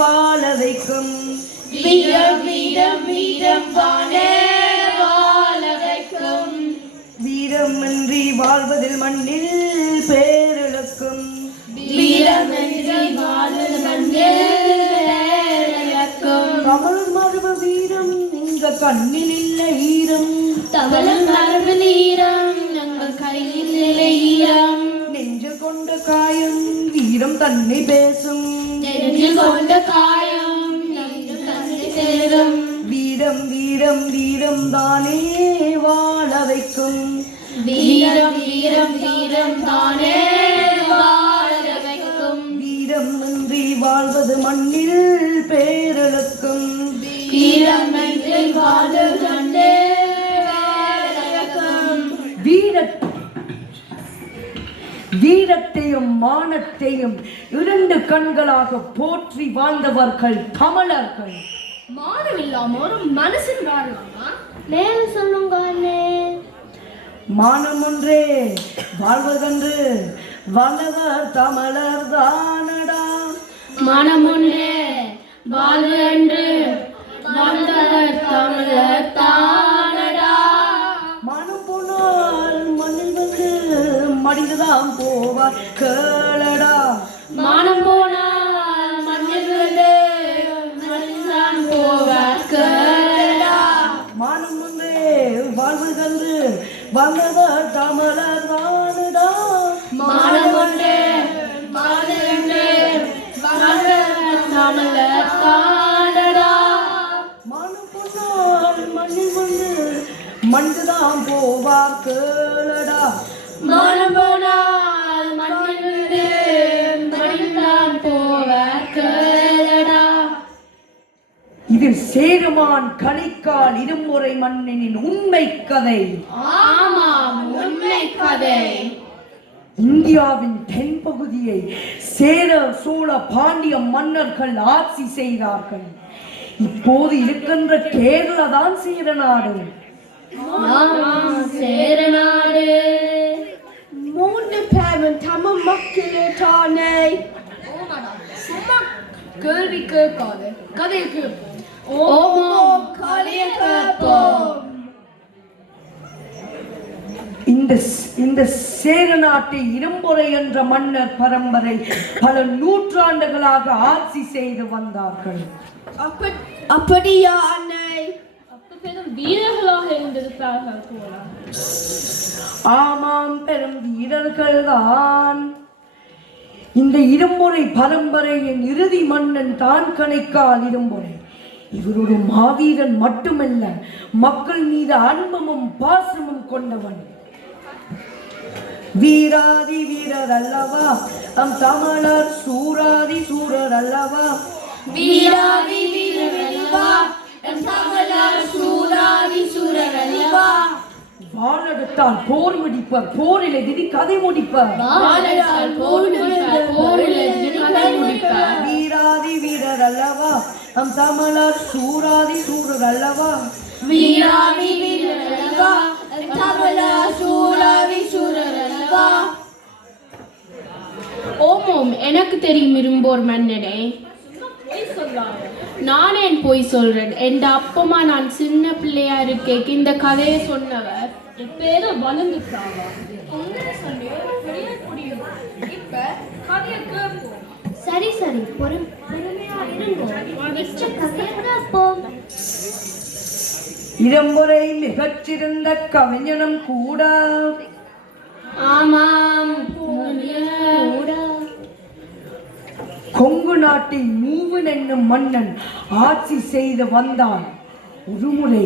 வாழ வைக்கும். வீரம் வீரம் வீரம் தானே வாழ வைக்கும். வீரமின்றி வாழ்வதில் மண்ணில் பேரிழக்கும். வீரமின்றி வாழ்வதில் மண்ணில் பேரிழக்கும். தமிழ் மரபு வீரம் இந்த கண்ணில் இல்லை ஈரம். தமிழ் மரபு வீரம் எங்கள் கையில் இல்லை ஈரம். நெஞ்சில் கொண்ட காயம் வீரம் தன்னை பேசும். நெஞ்சில் கொண்ட காயம் நெஞ்சில் தன்னை பேசும். வீரம் வீரம் வீரம் தானே வாழ வைக்கும். வீரம் வீரம் வீரம் தானே வாழ வைக்கும். வீரம் இன்றி வாழ்வது மண்ணில் பேரிழக்கும். வீரம் இன்றி வாழ்வது மண்ணில் பேரிழக்கும். வீரத்தையும் மானத்தையும் இரண்டு கண்களாக போற்றி வாழ்ந்தவர்கள் தமிழர்கள். மானம் இல்லாம ஒரு மனுஷன் வாழலாமா? மேல சொல்லுங்க. மானம் ஒன்றே வாழ்வதென்று வல்லவர் தமிழர் தானடா. மானம் ஒன்றே வாழ்வதென்று வல்லவர் தமிழர் தானடா. மானம் போனால் மண்ணில் வந்து மடிந்துதான் போவார் கேளடா. மானம் போனால் மண்ணில் வந்து மடிந்துதான் போவார் கேளடா. மானம் ஒன்றே வாழ்வதென்று வல்லவர் தமிழர் தானடா. மானம் ஒன்றே வாழ்வதென்று வல்லவர் தமிழர் தானடா. மானம் போனால் மண்ணில் வந்து மண்டுதான் போவார் கேளடா. மானம் போனால் மண்ணில் வந்து மடிந்துதான் போவார் கேளடா. இது சேருமான் கணிக்கால் இருமுறை மன்னனின் உண்மை கதை. ஆமாம், உண்மை கதை. இந்தியாவின் தென்பகுதியை சேர சோழ பாண்டிய மன்னர்கள் ஆட்சி செய்தார்கள். இப்போது இருக்கின்ற கேரளா தான் சேர நாடு. சேரநாடு. 3 பேரும் தமிழ் மக்களே தானே. சும்மா கேள்வி கேட்காது, கதையை கேட்போம். ஓம் கதையை கேட்போம். இந்த சேர நாட்டை இரும்பொறை என்ற மன்னர் பரம்பரை பல நூற்றாண்டுகளாக ஆட்சி செய்து வந்தார்கள். அப்படியா அன்னை? பெரும் வீரர்களாக இருந்திருப்பார்கள் போல. ஆமாம், பெரும் வீரர்கள் தான். இந்த இரும்பொறை பரம்பரையின் இறுதி மன்னன் தான் கணைக்கால் இரும்பொறை. இவர் ஒரு மாவீரன் மட்டுமல்ல, மக்கள் மீது அன்பமும் பாசமும் கொண்டவன். வீராதி வீரர் அல்லவா நம் தமிழர், சூராதி சூரர் அல்லவா. வீராதி வீரர் அல்லவா நம் தமிழர், சூராதி சூரர் அல்லவா. வாழெடுத்தால் போர் முடிப்பர், போரில் எதிரி கதை முடிப்பர். வாழெடுத்தால் போர் முடிப்பர், போரில் எதிரி கதை முடிப்பர். வீராதி வீரர் அல்லவா நம் தமிழர், சூராதி சூரர் அல்லவா. வீராதி வீரர் அல்லவா நம் தமிழர், சூராதி சூரர் அல்லவா. ஓமோம், எனக்கு தெரியும் இரும்போர் மன்னனே. நான் ஏன் போய் சொல்றேன்? என் அப்பமா நான் சின்ன பிள்ளையா இருக்கேன் இந்த கதையை சொன்னவர் பேரு வளர்ந்துட்டாங்க. சரி சரி, பொறுமையா இருங்கோ. இரும்பொறை மிகச்சிறந்த கவிஞனும் கூட. ஆமாம், கொங்கு நாட்டில் மூவன் என்னும் மன்னன் ஆட்சி செய்து வந்தான். ஒருமுறை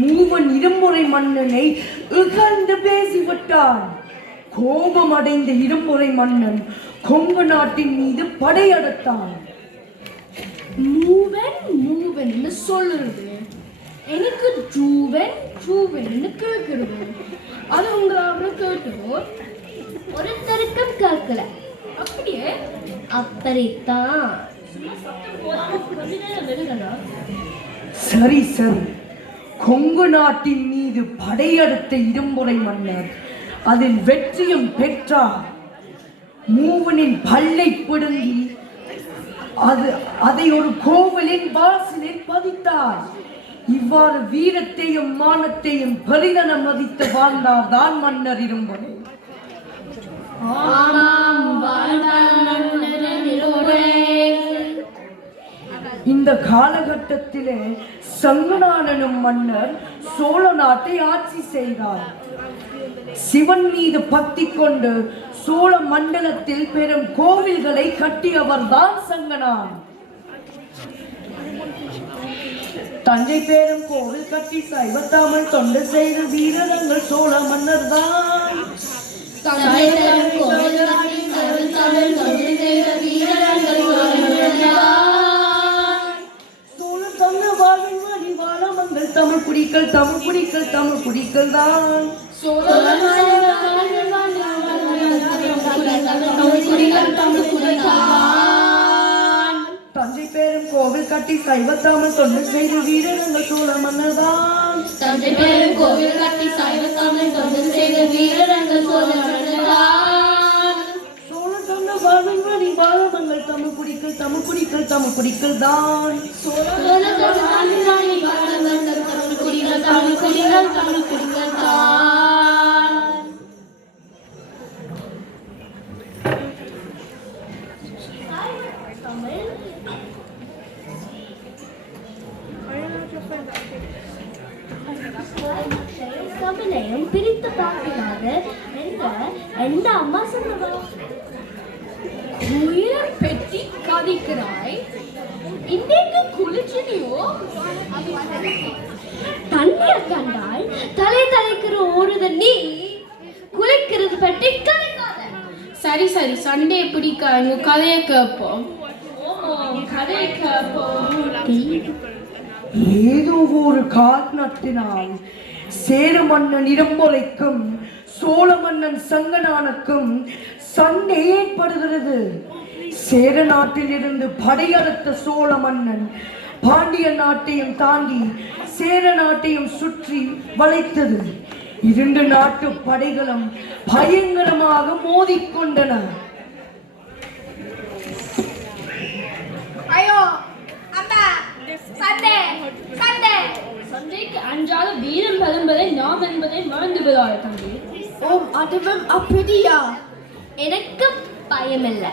மூவன் இருமுறை மன்னனை இகழ்ந்து பேசிவிட்டான். கோபம் அடைந்த இருமுறை மன்னன் கொங்கு நாட்டின் மீது படையெடுத்தான். மூவன் சொல்லுறது எனக்கு ஜூவன் கேட்கிறது. அது உங்களால கேட்டுவோ? ஒருத்தருக்கும் கேட்கல. அப்படியே அப்படித்தான். சரி சரி, கொங்கு நாட்டின் மீது படையெடுத்த இரும்புரை மன்னர் அதில் வெற்றியும் பெற்றார். மூவனின் பல்லை பிடுங்கி அதை ஒரு கோவிலின் வாசலில் பதித்தார். இவ்வாறு வீரத்தையும் மானத்தையும் பெரிதென மதித்து வாழ்ந்தார் தான் மன்னர் இரும்பொறை. இந்த காலகட்டத்திலே சங்கனானனும் மன்னர் சோழ நாட்டை ஆட்சி செய்தார். சிவன் மீது பக்தி கொண்டு சோழ மண்டலத்தில் பெரும் கோவில்களை கட்டியவர் தான் சங்கனான். தஞ்சை பேரும் கோவில் கட்டி சைவத்தாமல் தொண்டு செய்த வீரர்கள் சோழ மன்னர் தான். சோழ தங்க வாழ்வின் வழி வாழமங்கள் தமிழ் குடிகள் தமிழ் குடிகள் தமிழ் குடிகள் தான். தஞ்சை பேரும் கோவில் கட்டி சைவத்தாமல் தொண்டு செய்த வீரர்கள் சோழ மன்னர் தான். தஞ்சை பேரும் கோவில் கட்டி சைவத்தாமல் தொண்டு செய்த வீரர்கள் சோழ மன்னர் தான். சோழ தங்க வாழ்வின் வழி வாழமங்கள் தமிழ் குடிகள் தமிழ் குடிகள் தமிழ் குடிகள் தான். தமிழையும் பிரித்து பார்க்கிறாங்க எந்த அம்மா சொன்னவா? உயிரை பெட்டி கதிக்கிறாய், இன்னைக்கு குளிச்சினியோ? தண்ணிய கண்டால் தலை தலைக்கிற ஓடுத நீ குளிக்கிறது பற்றி கலைக்காத. சரி சரி, சண்டே பிடிக்காங்க, கதையை கேட்போம். கதையை கேட்போம். ஏதோ ஒரு காரணத்தினால் சேர மன்னன் இடம்பொறைக்கும் சோழ மன்னன் சங்கனானுக்கும் சண்டை ஏற்படுகிறது. சேர நாட்டில் இருந்து படையெடுத்த சோழ மன்னன் பாண்டிய நாட்டையும் தாண்டி சேர நாட்டையும் சுற்றி வளைத்தது. இரண்டு நாட்டு படைகளும் பயங்கரமாக மோதிக்கொண்டன. ஐயோ அம்மா, சண்டை சண்டை. சண்டைக்கு அஞ்சாத வீரம் பெறும்பதை நாம் என்பதை மறந்து விடாத தம்பி. ஓம், அதுவும் அப்படியா? எனக்கு பயமில்லை.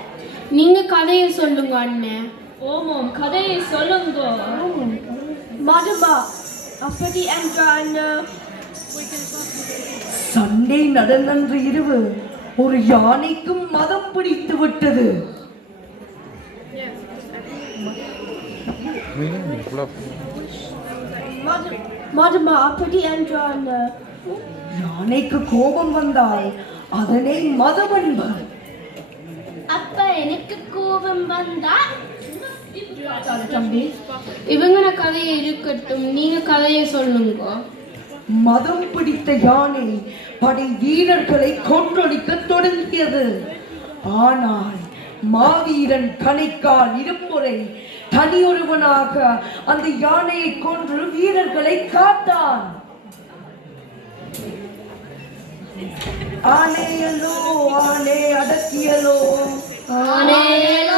நீங்க கதையை சொல்லுங்க அண்ணன். ஓமோம், கதையை சொல்லுங்க. மதுமா, அப்படி என்றால் சண்டை நடந்தன்று இரவு ஒரு யானைக்கும் மதம் பிடித்து விட்டது. மதுமா, அப்படி என்றால் யானைக்கு கோபம் வந்தால் அதனை மதம் என்பர். அப்ப எனக்கு கோபம் வந்தா தம்பி, இவங்க கதையை இருக்கட்டும், நீங்க கதையை சொல்லுங்க. மதம் பிடித்த யானை படை வீரர்களை கொன்றொழிக்க தொடங்கியது. ஆனால் மாவீரன் கணைக்கால் இரும்பொறை தனியொருவனாக அந்த யானையை கொன்று வீரர்களை காத்தான். ஆனையலோ ஆனை அடக்கியலோ, ஆனையலோ